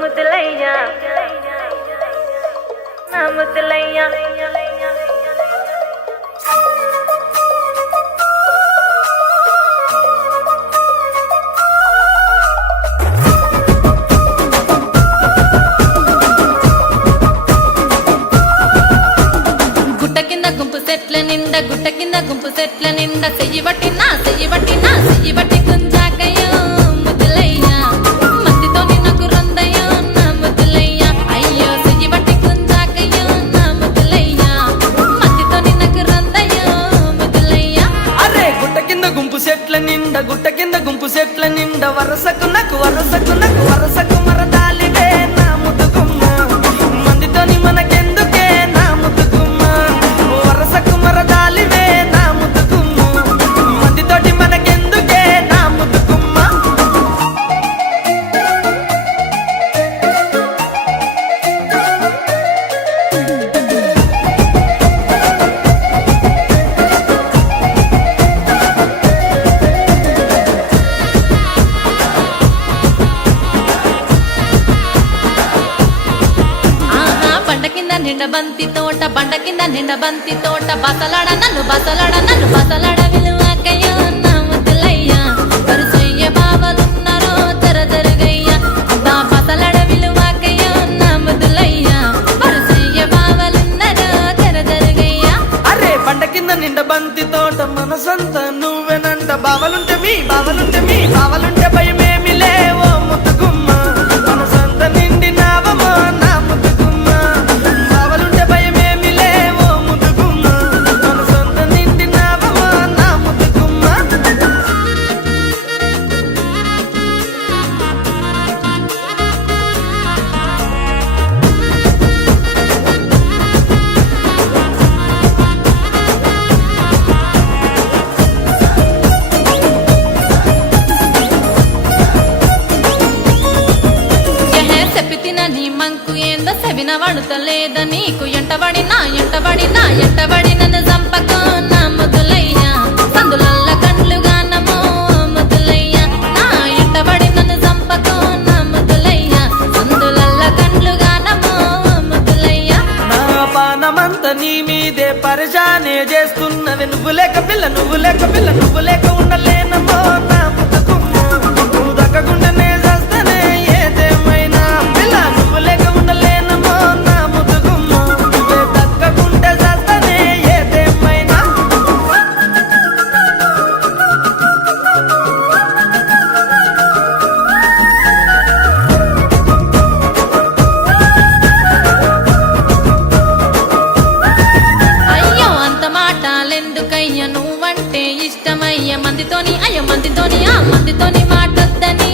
ముద్దులయ్యా నా ముద్దులయ్యా గుట్ట కింద గుంపు సెట్ల నిండా చెయ్యి బట్టి గుంజాకయ్యో ముద్దులయ్యా మత్తితో నాకు రొందయ్యో నా ముద్దులయ్యా అయ్యో చెయ్యి బట్టి గుంజాకయ్యో నా ముద్దులయ్యా మత్తితో నాకు రొందయ్యో ముద్దులయ్యా అరే గుట్ట కింద గుంపు సెట్ల నిండా వరసకు వరసకు మరదాలివే నా ముద్దుగుమ్మ మందితోని మనకెందుకే నా ముద్దుగుమ్మ వరసకు మరదాలివే నా ముద్దుగుమ్మ మందితోటి మనకెందుకే నా ముద్దుగుమ్మ బండ కింద నిండ బంతి తోట బసలాడ నన్ను విలువకయ్యో నా ముద్దులయ్యా వరుసయ్య బావలున్నారో జరగయ్యా అబ్బా బసలాడ విలువకయ్యో నా ముద్దులయ్యా వరుసయ్య బావలున్నారో జరగయ్యా అరే బండ కింద నిండ బంతి తోట మనసంత నువ్వెనంట బావలుంటే భయమేమి లేవో ముద్దుగుమ్మ మనసంత నిండినావమో నా ముద్దుగుమ్మ బావలుంటే భయమేమి లేవో ముద్దుగుమ్మ మనసంత నిండినావమో నా ముద్దుగుమ్మ నీ మంకు ఏందో సెవిన వడుతలేద నీకు ఎంటబడి నన్ను చంపకో నా ముద్దులయ్యా సందులల్ల కండ్లుగా నమో ముద్దులయ్యా నా ఎంటబడి నన్ను చంపకో నా ముద్దులయ్యా సందులల్ల కండ్లుగా నమో ముద్దులయ్యా నా పానమంత నీ మీదే పరిశానే చేస్తున్నది నువ్వు లేక ఉండలేనమో నా ముద్దుగుమ్మ నువ్వు దక్కకుండానే చేస్తానే ఏదేమైనా పిల్ల నువ్వు లేక ఉండలేనమో నా ముద్దుగుమ్మ నువ్వే దక్కకుంటే చేస్తానే ఏదేమైనా అయ్యో అంత మాటలెందుకయ్య నువ్వంటే ఇష్టమయ్య మందితోని మాటొద్దని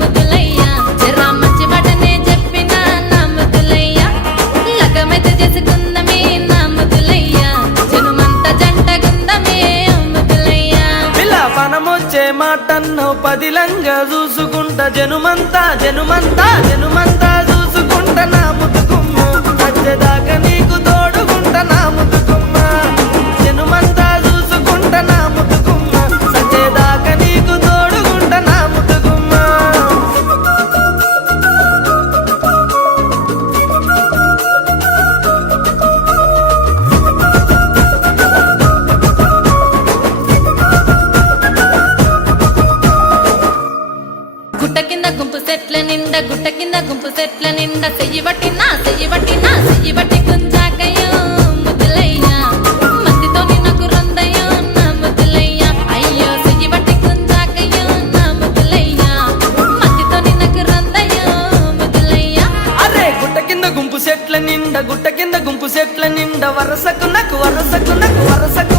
ముద్దులయ్యా జరా మంచి మాటనే చెప్పిన నా ముద్దులయ్యా లగమైతే చేసుకుందమే నా ముద్దులయ్యా జనుమంతా జంటగుందమే ముద్దులయ్యా పిల్ల పనమొచ్చే మాటన్నో పదిలంగా చూసుకుంటా జనుమంతా చూసుకుంటా నా ముద్దుగుమ్మ వచ్చేదాకా నీకు తోడుకుంటా నా ముద్దుగుమ్మ జనుమంతా చూసుకుంటా నా ముద్దుగుమ్మ సచ్చేదాకా నీకు తోడుకుంటా నా ముద్దుగుమ్మ గుట్ట కింద గుంపు సెట్ల నిండా చెయ్యి బట్టి గుంజాకయ్యో ముద్దులయ్యా మత్తితోని నాకు రొందయ్యో నా ముద్దులయ్యా అయ్యో చెయ్యి బట్టి గుంజాకయ్యో నా ముద్దులయ్యా మత్తితోని నాకు రొందయ్యో ముద్దులయ్యా అరే గుట్ట కింద గుంపు సెట్ల నిండా వరసకు